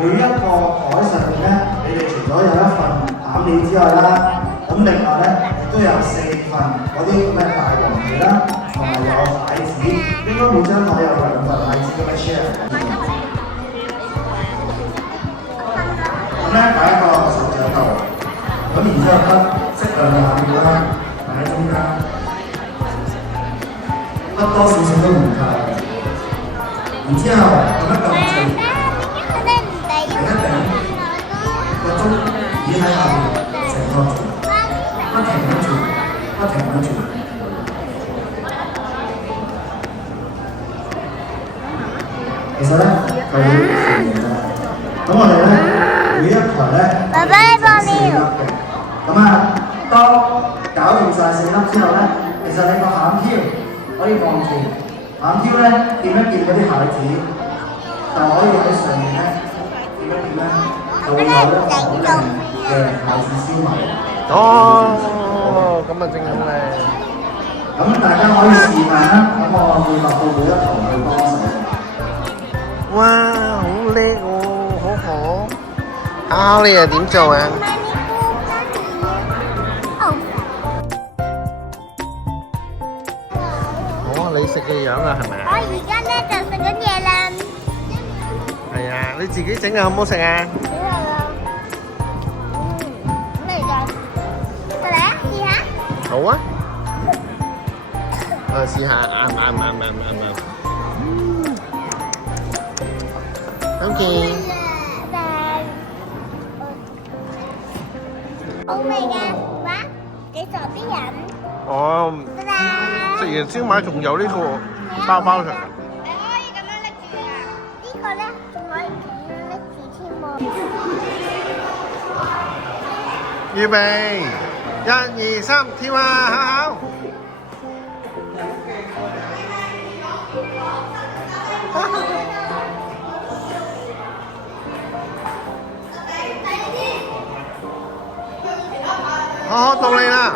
每一個台上面咧，你哋除咗有一份餡料之外啦，咁另外咧亦都有4份嗰啲咁嘅大黃皮啦，同埋有蟹子，應該每張台有2份蟹子咁樣 share。咁咧擺一個手掌度，咁然之後得適量嘅餡料啦，擺喺中間，得多少少都唔夠。然之後咁一撳住。個鐘已經喺下面成個做，不停咁做，不停咁做。其實咧，佢好容易嘅。咁我哋咧，每一台咧4粒嘅。咁啊，當搞掂晒4粒之後咧，其實你個餡挑可以放住，餡挑咧掂一掂嗰啲蟹子，就可以喺上面咧掂一掂咧。就會有一個好靚嘅蟹子燒賣。哦，咁啊正好咧。咁大家可以試下啦。咁我會落到每一台去幫手。哇，好叻喎，好好。烤你又點做啊？哦，你食嘅樣啊，係咪啊？我而家咧就食緊嘢啦。係啊，你自己整嘅好唔好食啊？好啊！試下OK。好味嘅，哇！幾傻啲人。哦，食完燒賣仲有呢個包包上。你可以咁樣拎住啊！呢個咧仲可以咁樣拎住添喎。預備，1、2、3，跳啊！考考。好，到你啦！